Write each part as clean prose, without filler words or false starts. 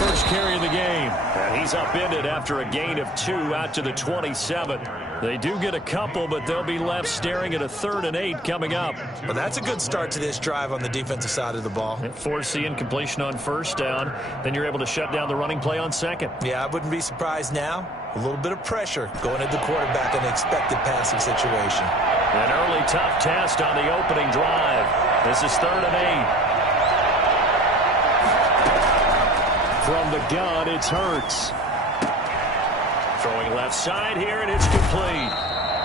first carry of the game. And he's upended after a gain of 2 out to the 27. They do get a couple, but they'll be left staring at a 3rd and 8 coming up. Well, that's a good start to this drive on the defensive side of the ball. Force the incompletion on first down. Then you're able to shut down the running play on second. Yeah, I wouldn't be surprised now. A little bit of pressure going at the quarterback in an expected passing situation. An early tough test on the opening drive. This is 3rd and 8. From the gun, it's Hurts. Throwing left side here, and it's complete.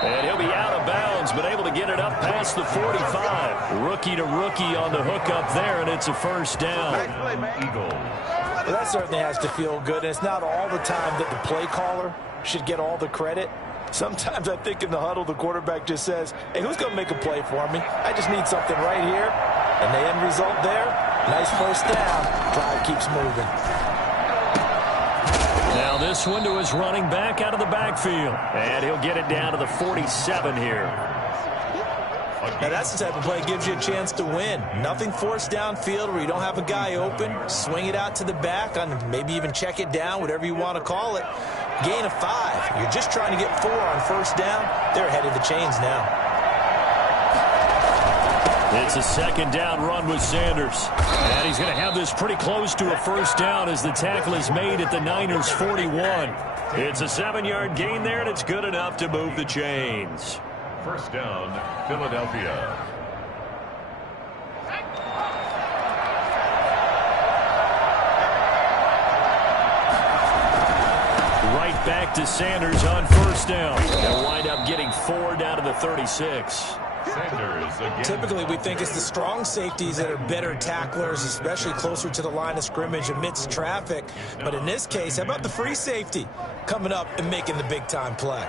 And he'll be out of bounds, but able to get it up past the 45. Rookie to rookie on the hook up there, and it's a first down. Well, that certainly has to feel good, and it's not all the time that the play caller should get all the credit. Sometimes I think in the huddle, the quarterback just says, hey, who's going to make a play for me? I just need something right here. And the end result there, nice first down. Drive keeps moving. Now this one to his running back out of the backfield. And he'll get it down to the 47 here. Now that's the type of play that gives you a chance to win. Nothing forced downfield where you don't have a guy open. Swing it out to the back, on maybe even check it down, whatever you want to call it. Gain of 5. You're just trying to get 4 on first down. They're ahead of the chains now. It's a 2nd down run with Sanders. And he's going to have this pretty close to a first down as the tackle is made at the Niners' 41. It's a 7-yard gain there, and it's good enough to move the chains. First down, Philadelphia. Right back to Sanders on first down. They'll wind up getting 4 down to the 36. Typically, we think it's the strong safeties that are better tacklers, especially closer to the line of scrimmage amidst traffic. But in this case, how about the free safety coming up and making the big-time play?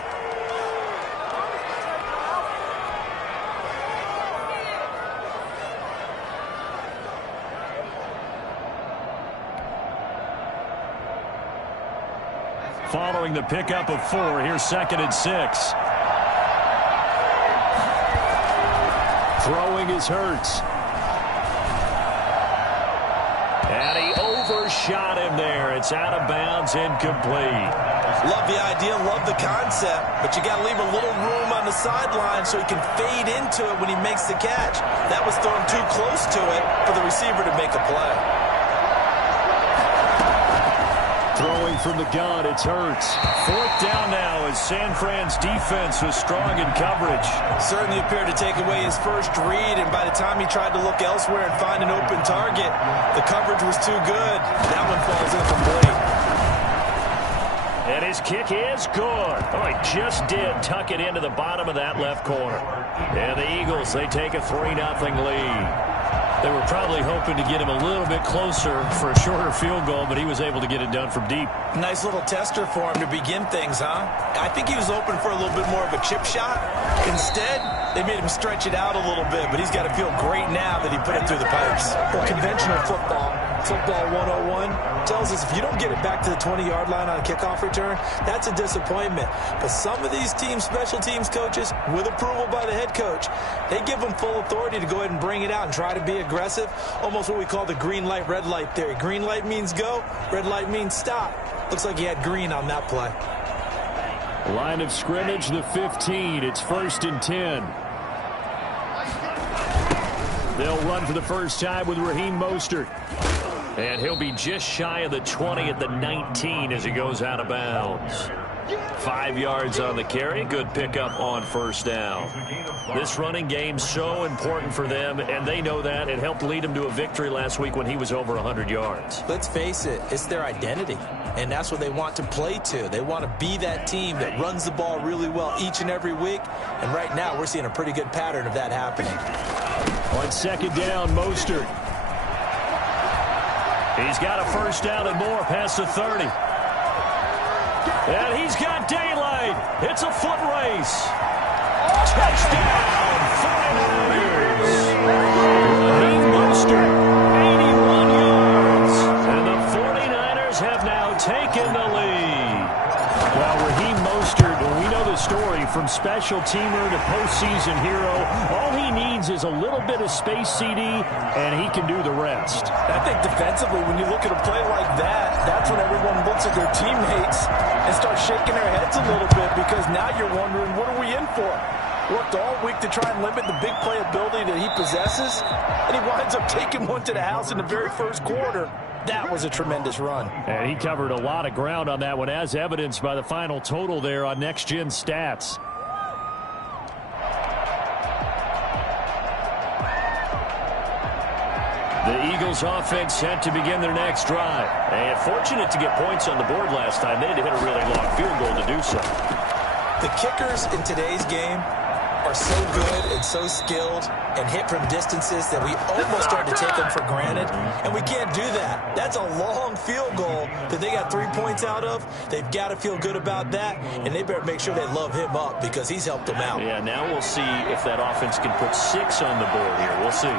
Following the pickup of 4, here's 2nd and 6. Throwing is Hurts. And he overshot him there. It's out of bounds, incomplete. Love the idea, love the concept, but you got to leave a little room on the sideline so he can fade into it when he makes the catch. That was thrown too close to it for the receiver to make a play. Throwing from the gun, it's Hurts. 4th down now as San Fran's defense was strong in coverage. Certainly appeared to take away his first read, and by the time he tried to look elsewhere and find an open target, the coverage was too good. That one falls incomplete. And his kick is good. Oh, he just did tuck it into the bottom of that left corner. And the Eagles, they take a 3-0 lead. They were probably hoping to get him a little bit closer for a shorter field goal, but he was able to get it done from deep. Nice little tester for him to begin things, huh? I think he was open for a little bit more of a chip shot. Instead, they made him stretch it out a little bit, but he's got to feel great now that he put it through the pipes. Well, conventional football 101, tells us if you don't get it back to the 20-yard line on a kickoff return, that's a disappointment. But some of these teams, special teams coaches, with approval by the head coach, they give them full authority to go ahead and bring it out and try to be aggressive, almost what we call the green light, red light theory. Green light means go, red light means stop. Looks like he had green on that play. Line of scrimmage, the 15. It's 1st and 10. They'll run for the first time with Raheem Mostert. And he'll be just shy of the 20 at the 19 as he goes out of bounds. 5 yards on the carry. Good pickup on first down. This running game so important for them, and they know that. It helped lead them to a victory last week when he was over 100 yards. Let's face it, it's their identity, and that's what they want to play to. They want to be that team that runs the ball really well each and every week, and right now we're seeing a pretty good pattern of that happening. On 2nd down, Mostert. He's got a first down and more past the 30. And he's got daylight. It's a foot race. Touchdown, 49ers. Raheem Mostert, 81 yards. And the 49ers have now taken the lead. Well, Raheem Mostert, we know the story from from special teamer to postseason hero. All he needs is a little bit of space, CD, and he can do the rest. I think defensively, when you look at a play like that, that's when everyone looks at their teammates and starts shaking their heads a little bit, because now you're wondering, what are we in for? Worked all week to try and limit the big play ability that he possesses, and he winds up taking one to the house in the very first quarter. That was a tremendous run. And he covered a lot of ground on that one, as evidenced by the final total there on Next Gen Stats. The Eagles offense set to begin their next drive. And fortunate to get points on the board last time. They had to hit a really long field goal to do so. The kickers in today's game are so good and so skilled and hit from distances that we almost start to take them for granted, and we can't do that. That's a long field goal that they got 3 points out of. They've got to feel good about that, and they better make sure they love him up, because he's helped them out. Yeah, now we'll see if that offense can put 6 on the board here. We'll see.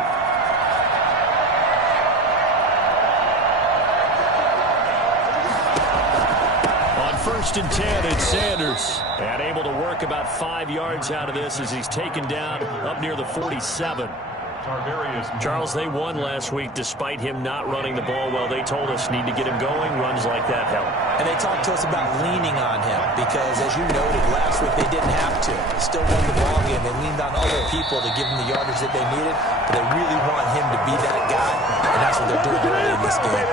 First and 10, it's Sanders. And able to work about 5 yards out of this as he's taken down up near the 47. Charles, they won last week despite him not running the ball well. They told us need to get him going. Runs like that help. And they talked to us about leaning on him because, as you noted, last week they didn't have to. Still won the ball game. They leaned on other people to give them the yardage that they needed, but they really want him to be that guy, and that's what they're doing early in this game.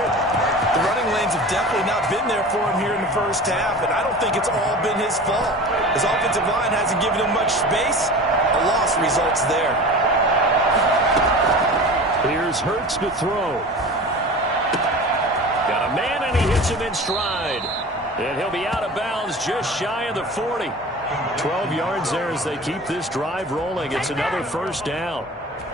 The running lanes have definitely not been there for him here in the first half, and I don't think it's all been his fault. His offensive line hasn't given him much space. A loss results there. Here's Hurts to throw. Got a man, and he hits him in stride. And he'll be out of bounds just shy of the 40. 12 yards there as they keep this drive rolling. It's another first down.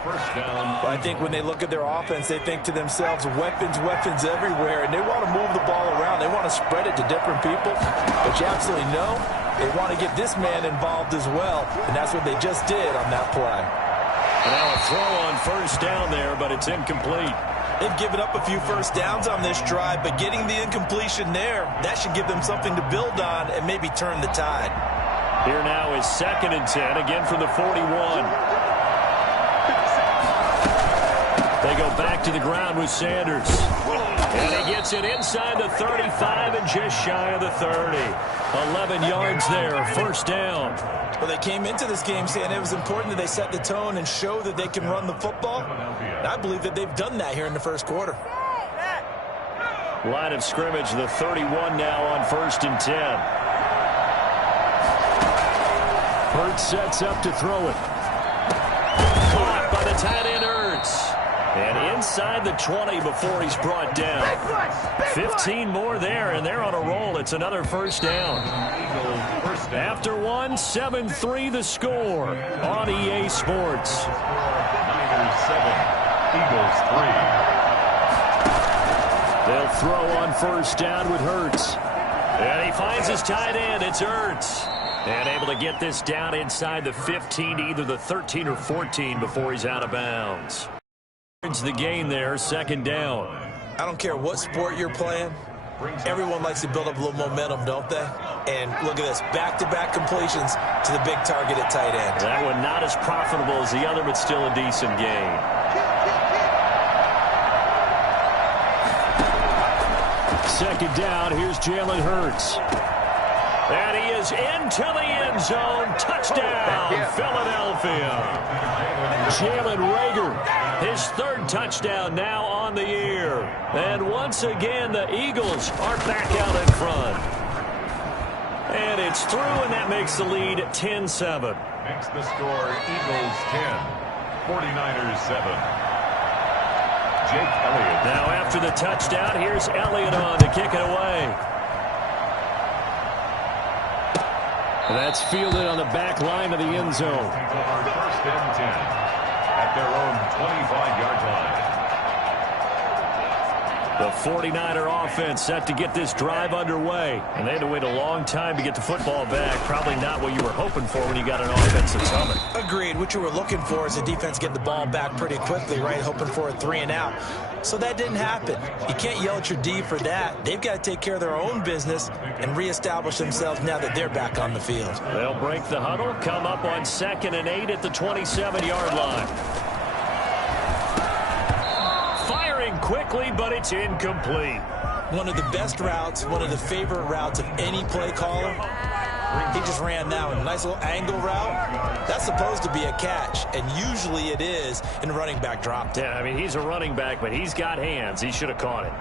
First down. I think when they look at their offense, they think to themselves, weapons, weapons everywhere, and they want to move the ball around. They want to spread it to different people, but you absolutely know they want to get this man involved as well, and that's what they just did on that play. And now a throw on first down there, but it's incomplete. They've given up a few first downs on this drive, but getting the incompletion there, that should give them something to build on and maybe turn the tide. Here now is 2nd and 10, again from the 41. They go back to the ground with Sanders. And he gets it inside the 35 and just shy of the 30. 11 yards there, first down. Well, they came into this game saying it was important that they set the tone and show that they can run the football. And I believe that they've done that here in the first quarter. Line of scrimmage, the 31 now on 1st and 10. Hurts sets up to throw it. Caught by the tight end, Hurts. And inside the 20 before he's brought down. 15 more there, and they're on a roll. It's another first down. After one, 7-3 the score on EA Sports. Niners 7, Eagles 3. They'll throw on first down with Hurts. And he finds his tight end. It's Hurts. And able to get this down inside the 15, either the 13 or 14 before he's out of bounds. It's the game there, 2nd down. I don't care what sport you're playing. Everyone likes to build up a little momentum, don't they? And look at this, back-to-back completions to the big target at tight end. That one not as profitable as the other, but still a decent gain. Second down, here's Jalen Hurts. And he is into the end zone. Touchdown, Philadelphia. Jalen Reagor, his 3rd touchdown now on the year. And once again, the Eagles are back out in front. And it's through, and that makes the lead 10-7. Makes the score Eagles 10, 49ers 7. Jake Elliott. Now after the touchdown, here's Elliott on to kick it away. That's fielded on the back line of the end zone. First and 10 at their own 25-yard line. The 49er offense set to get this drive underway. And they had to wait a long time to get the football back. Probably not what you were hoping for when you got an offense that's humming. Agreed. What you were looking for is the defense getting the ball back pretty quickly, right? Hoping for a 3-and-out. So that didn't happen. You can't yell at your D for that. They've got to take care of their own business and reestablish themselves now that they're back on the field. They'll break the huddle, come up on 2nd and 8 at the 27-yard line. Firing quickly, but it's incomplete. One of the best routes, one of the favorite routes of any play caller. He just ran that one. Nice little angle route. That's supposed to be a catch, and usually it is, and the running back dropped it. Yeah, I mean, he's a running back, but he's got hands. He should have caught it.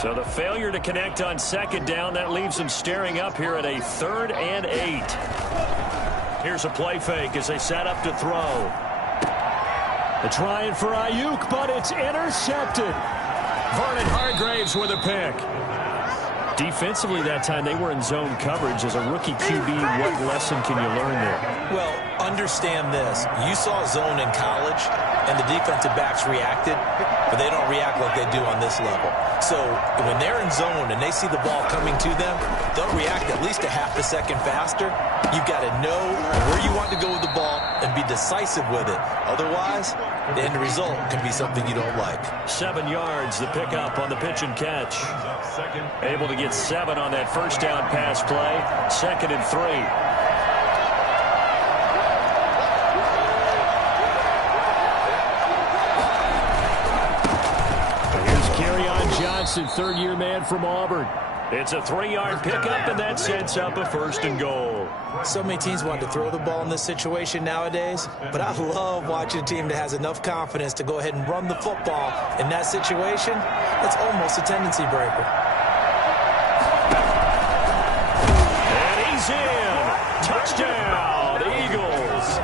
So the failure to connect on 2nd down, that leaves them staring up here at a 3rd and 8. Here's a play fake as they set up to throw. They're trying for Ayuk, but it's intercepted. Vernon Hargreaves with a pick. Defensively that time, they were in zone coverage. As a rookie QB, what lesson can you learn there? Well, understand this. You saw zone in college, and the defensive backs reacted, but they don't react like they do on this level. So when they're in zone and they see the ball coming to them, they'll react at least a half a second faster. You've got to know where you want to go with the ball and be decisive with it. Otherwise, the end result can be something you don't like. 7 yards, the pickup on the pitch and catch. Able to get 7 on that first down pass play. 2nd and 3. Johnson, 3rd-year man from Auburn. It's a 3-yard pickup, and that sets up a 1st and goal. So many teams want to throw the ball in this situation nowadays, but I love watching a team that has enough confidence to go ahead and run the football. In that situation, it's almost a tendency breaker. And he's in. Touchdown, Eagles.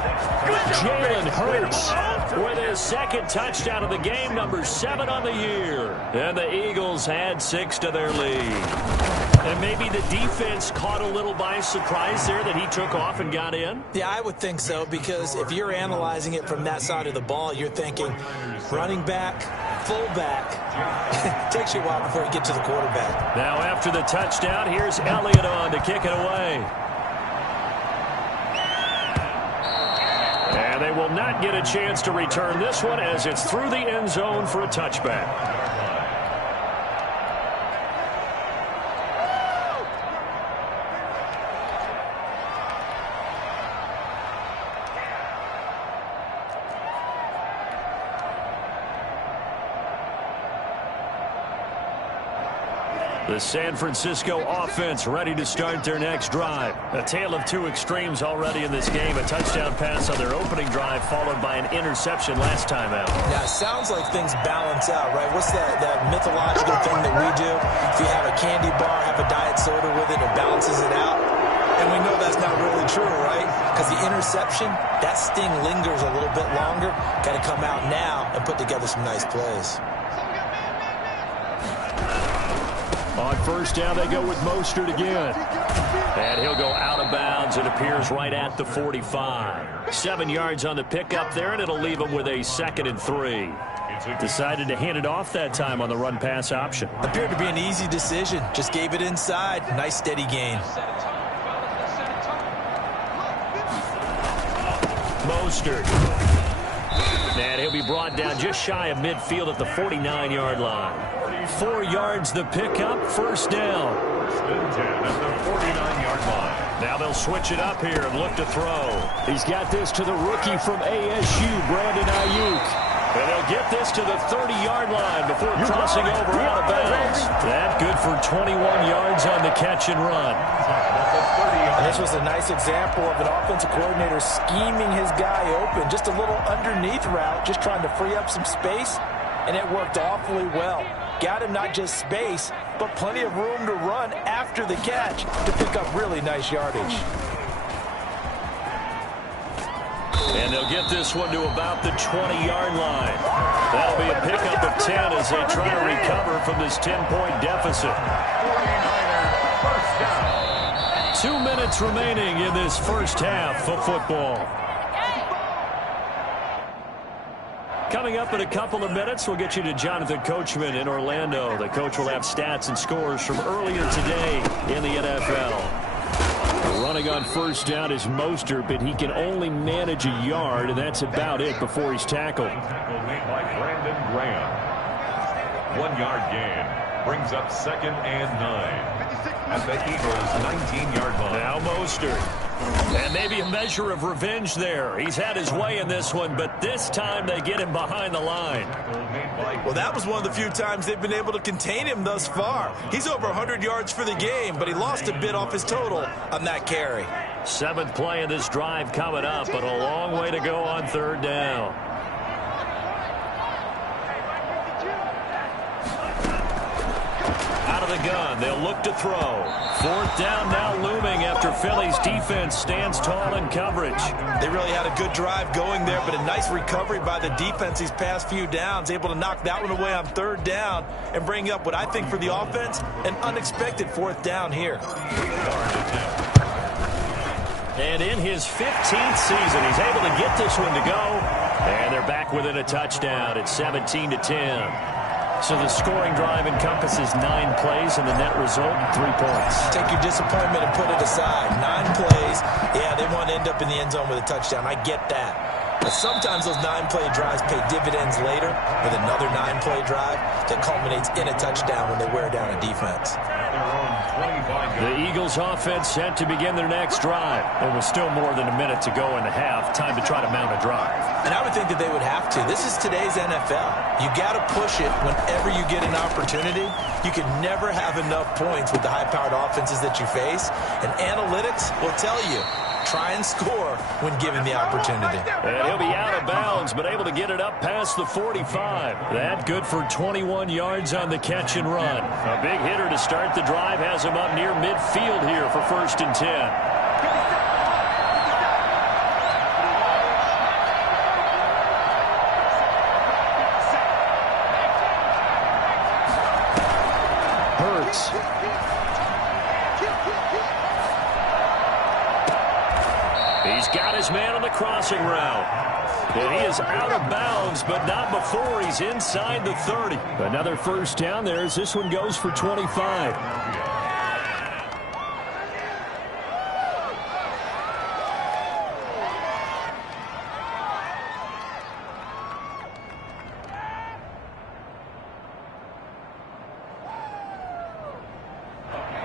Jalen Hurts with his 2nd touchdown of the game, number 7 on the year. And the Eagles add 6 to their lead. And maybe the defense caught a little by surprise there that he took off and got in? Yeah, I would think so, because if you're analyzing it from that side of the ball, you're thinking running back, fullback. It takes you a while before you get to the quarterback. Now after the touchdown, here's Elliott on to kick it away. And they will not get a chance to return this one as it's through the end zone for a touchback. The San Francisco offense ready to start their next drive. A tale of 2 extremes already in this game. A touchdown pass on their opening drive followed by an interception last time out. Yeah, it sounds like things balance out, right? What's that mythological thing that we do? If you have a candy bar, have a diet soda with it, it balances it out. And we know that's not really true, right? Because the interception, that sting lingers a little bit longer. Got to come out now and put together some nice plays. On 1st down, they go with Mostert again. And he'll go out of bounds. It appears right at the 45. 7 yards on the pickup there, and it'll leave him with a 2nd and 3. Decided to hand it off that time on the run-pass option. Appeared to be an easy decision. Just gave it inside. Nice, steady gain. Mostert. And he'll be brought down just shy of midfield at the 49-yard line. 4 yards the pickup, 1st down. At the 49-yard line. Now they'll switch it up here and look to throw. He's got this to the rookie from ASU, Brandon Ayuk. And they'll get this to the 30-yard line before crossing over out of bounds. That good for 21 yards on the catch and run. And this was a nice example of an offensive coordinator scheming his guy open. Just a little underneath route, just trying to free up some space, and it worked awfully well. Got him not just space, but plenty of room to run after the catch to pick up really nice yardage. And they'll get this one to about the 20-yard line. That'll be a pickup of 10 as they try to recover from this 10-point deficit. 49ers first down. 2 minutes remaining in this first half of football. Coming up in a couple of minutes, we'll get you to Jonathan Coachman in Orlando. The coach will have stats and scores from earlier today in the NFL. Running on first down is Mostert, but he can only manage a yard, and that's about it before he's tackled. Tackle made by Brandon Graham. 1 yard gain brings up 2nd and 9 at the Eagles' 19-yard line. Now Mostert. And maybe a measure of revenge there. He's had his way in this one, but this time they get him behind the line. Well, that was one of the few times they've been able to contain him thus far. He's over 100 yards for the game, but he lost a bit off his total on that carry. 7th play of this drive coming up, but a long way to go on 3rd down. Out of the gun, they'll look to throw. 4th down now looming after Philly's defense stands tall in coverage. They really had a good drive going there, but a nice recovery by the defense these past few downs, able to knock that one away on 3rd down and bring up what I think for the offense, an unexpected 4th down here. And in his 15th season, he's able to get this one to go. And they're back within a touchdown at 17-10. So the scoring drive encompasses 9 plays, and the net result, 3 points. Take your disappointment and put it aside. 9 plays. Yeah, they want to end up in the end zone with a touchdown. I get that. But sometimes those 9-play drives pay dividends later with another 9-play drive that culminates in a touchdown when they wear down a defense. The Eagles offense set to begin their next drive. There was still more than a minute to go in the half. Time to try to mount a drive. And I would think that they would have to. This is today's NFL. You got to push it whenever you get an opportunity. You can never have enough points with the high-powered offenses that you face. And analytics will tell you, try and score when given the opportunity. And he'll be out of bounds, but able to get it up past the 45. That good for 21 yards on the catch and run. A big hitter to start the drive has him up near midfield here for 1st and 10. He's got his man on the crossing route. And he is out of bounds, but not before he's inside the 30. Another 1st down there as this one goes for 25.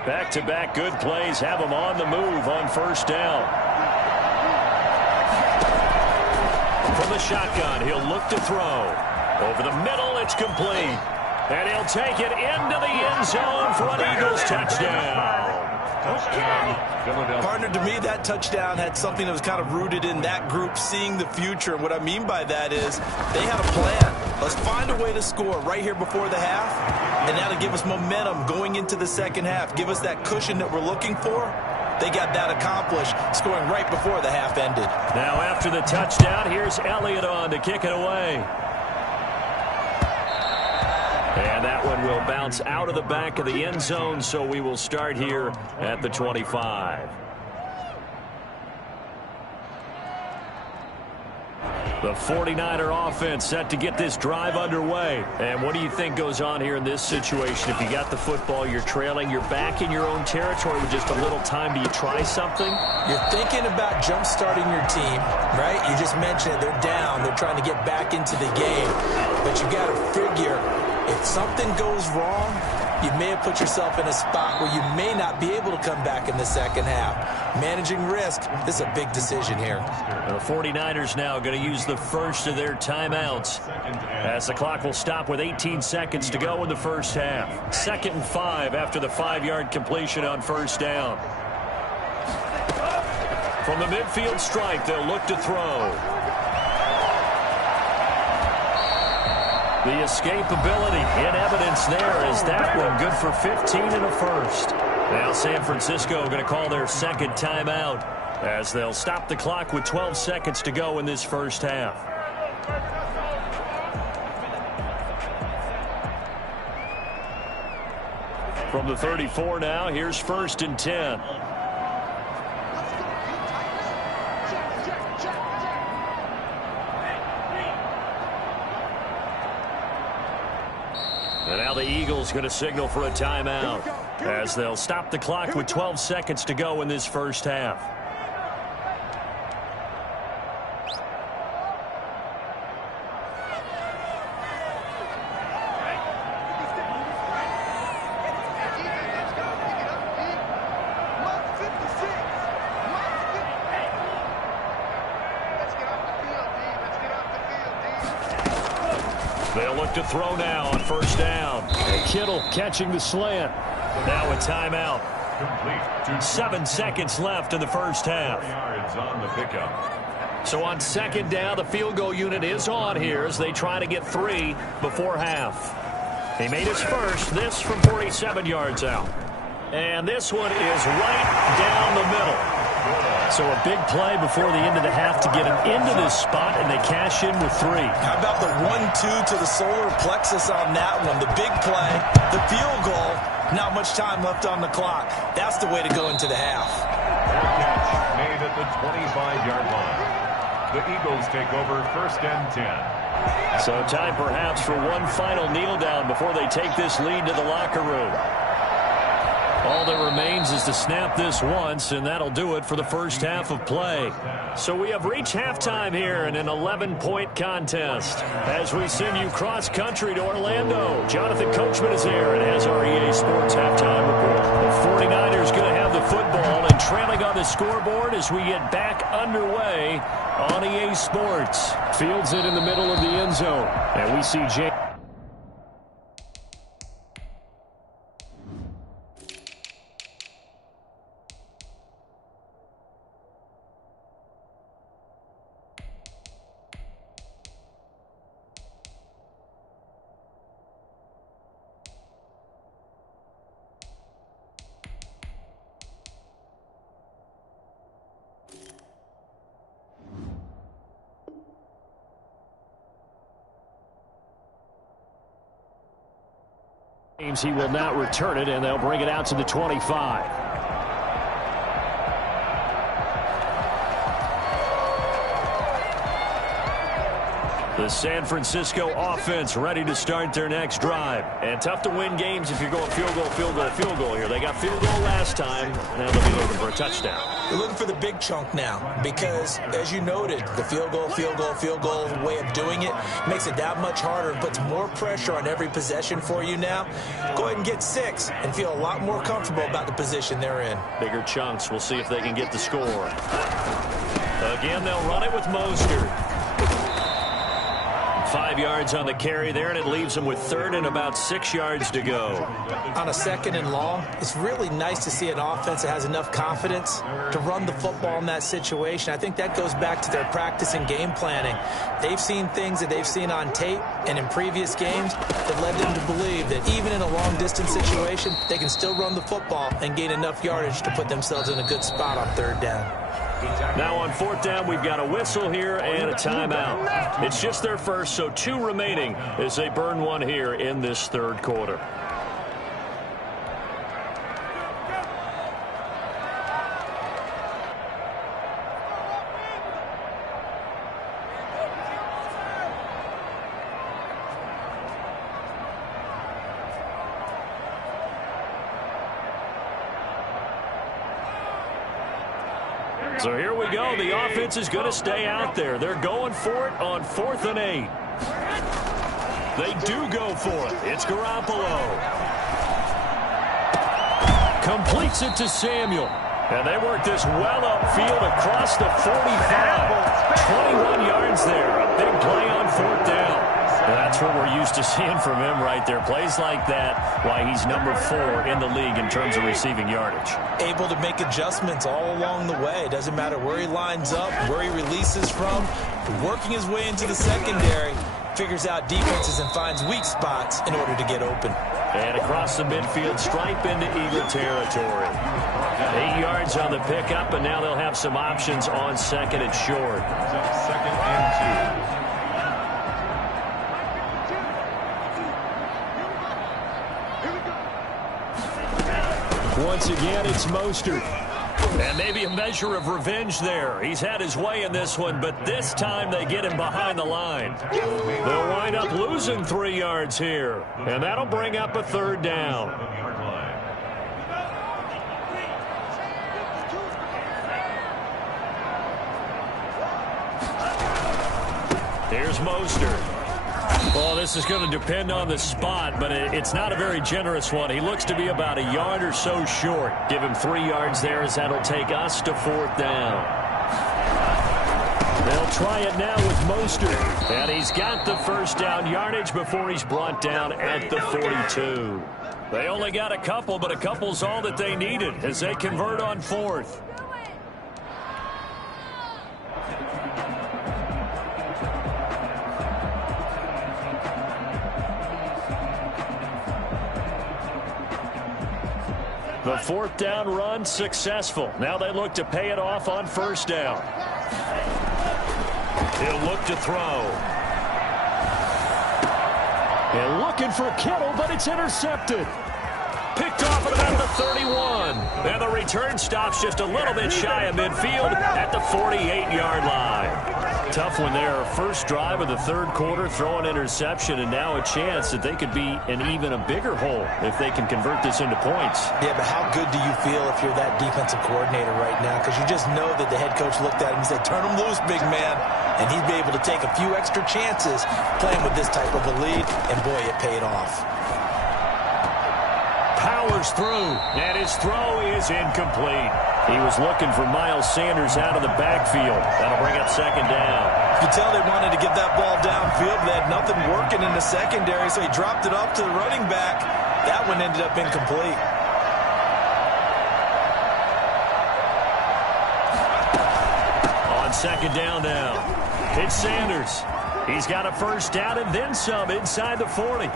Back-to-back good plays have him on the move on 1st down. From the shotgun, he'll look to throw. Over the middle, it's complete. And he'll take it into the end zone for an Eagles touchdown. Partner, to me, that touchdown had something that was kind of rooted in that group seeing the future. And what I mean by that is they had a plan. Let's find a way to score right here before the half. And that'll give us momentum going into the 2nd half. Give us that cushion that we're looking for. They got that accomplished, scoring right before the half ended. Now after the touchdown, here's Elliott on to kick it away. And that one will bounce out of the back of the end zone, so we will start here at the 25. The 49er offense set to get this drive underway. And what do you think goes on here in this situation? If you got the football, you're trailing, you're back in your own territory with just a little time. Do you try something? You're thinking about jump-starting your team, right? You just mentioned it. They're down. They're trying to get back into the game. But you got to figure, if something goes wrong, you may have put yourself in a spot where you may not be able to come back in the 2nd half. Managing risk, this is a big decision here. The 49ers now going to use the first of their timeouts as the clock will stop with 18 seconds to go in the 1st half. 2nd and 5 after the 5-yard completion on 1st down. From the midfield strike, they'll look to throw. The escapability in evidence there is that one good for 15 and a 1st. Now San Francisco going to call their 2nd timeout as they'll stop the clock with 12 seconds to go in this 1st half. From the 34 now, here's 1st and 10. And now the Eagles going to signal for a timeout as they'll stop the clock with 12 seconds to go in this first half. They'll look to throw now on first down. And Kittle catching the slant. Now a timeout. 7 seconds left in the first half. On the pickup. So on second down, the field goal unit is on here as they try to get 3 before half. He made his first, this from 47 yards out. And this one is right down the middle. So a big play before the end of the half to get him into this spot, and they cash in with 3. How about the 1-2 to the solar plexus on that one? The big play, the field goal, not much time left on the clock. That's the way to go into the half. Catch made at the 25-yard line. The Eagles take over first and 10. So time perhaps for one final kneel down before they take this lead to the locker room. All that remains is to snap this once, and that'll do it for the first half of play. So we have reached halftime here in an 11-point contest. As we send you cross-country to Orlando, Jonathan Coachman is here and has our EA Sports halftime report. The 49ers going to have the football and trailing on the scoreboard as we get back underway on EA Sports. Fields it in the middle of the end zone, and we see James. He will not return it, and they'll bring it out to the 25. The San Francisco offense ready to start their next drive. And tough to win games if you're going field goal, field goal, field goal here. They got field goal last time. Now they'll be looking for a touchdown. They're looking for the big chunk now because, as you noted, the field goal way of doing it makes it that much harder and puts more pressure on every possession for you now. Go ahead and get 6 and feel a lot more comfortable about the position they're in. Bigger chunks. We'll see if they can get the score. Again, they'll run it with Mostert. 5 yards on the carry there, and it leaves them with 3rd and about 6 yards to go. On a 2nd and long, it's really nice to see an offense that has enough confidence to run the football in that situation. I think that goes back to their practice and game planning. They've seen things that they've seen on tape and in previous games that led them to believe that even in a long-distance situation, they can still run the football and gain enough yardage to put themselves in a good spot on 3rd down. Now on 4th down, we've got a whistle here and a timeout. It's just their first, so 2 remaining as they burn one here in this 3rd quarter. So here we go. The offense is going to stay out there. They're going for it on 4th and 8. They do go for it. It's Garoppolo. Completes it to Samuel. And they work this well upfield across the 45. 21 yards there. A big play on 4th down. And that's what we're used to seeing from him right there. Plays like that, why he's number 4 in the league in terms of receiving yardage. Able to make adjustments all along the way. Doesn't matter where he lines up, where he releases from. Working his way into the secondary. Figures out defenses and finds weak spots in order to get open. And across the midfield, stripe into Eagle territory. 8 yards on the pickup, and now they'll have some options on 2nd and short. 2nd and 2. Once again, it's Mostert. And maybe a measure of revenge there. He's had his way in this one, but this time they get him behind the line. They'll wind up losing 3 yards here, and that'll bring up a 3rd down. Here's Mostert. Well, this is going to depend on the spot, but it's not a very generous one. He looks to be about a yard or so short. Give him 3 yards there, as that'll take us to 4th down. They'll try it now with Mostert. And he's got the 1st down yardage before he's brought down at the 42. They only got a couple, but a couple's all that they needed as they convert on 4th. The 4th down run successful. Now they look to pay it off on 1st down. He'll look to throw. And looking for Kittle, but it's intercepted. Picked off at about the 31. And the return stops just a little bit shy of midfield at the 48-yard line. Tough one there. First drive of the 3rd quarter, throw an interception, and now a chance that they could be in even a bigger hole if they can convert this into points. Yeah, but how good do you feel if you're that defensive coordinator right now? Because you just know that the head coach looked at him and said, turn him loose, big man. And he'd be able to take a few extra chances playing with this type of a lead, and boy, it paid off. Powers through, and his throw is incomplete. He was looking for Miles Sanders out of the backfield. That'll bring up 2nd down. You could tell they wanted to get that ball downfield. They had nothing working in the secondary, so he dropped it off to the running back. That one ended up incomplete. On 2nd down now, it's Sanders. He's got a 1st down and then some inside the 40.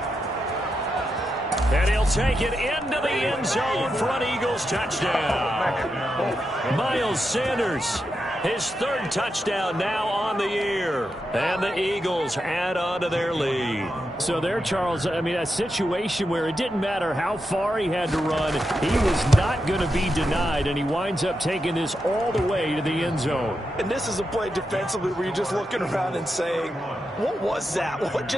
And he'll take it into the end zone for an Eagles touchdown. Miles Sanders, his 3rd touchdown now on the year. And the Eagles add on to their lead. So there, Charles, I mean, a situation where it didn't matter how far he had to run. He was not going to be denied, and he winds up taking this all the way to the end zone. And this is a play defensively where you're just looking around and saying, what was that? What just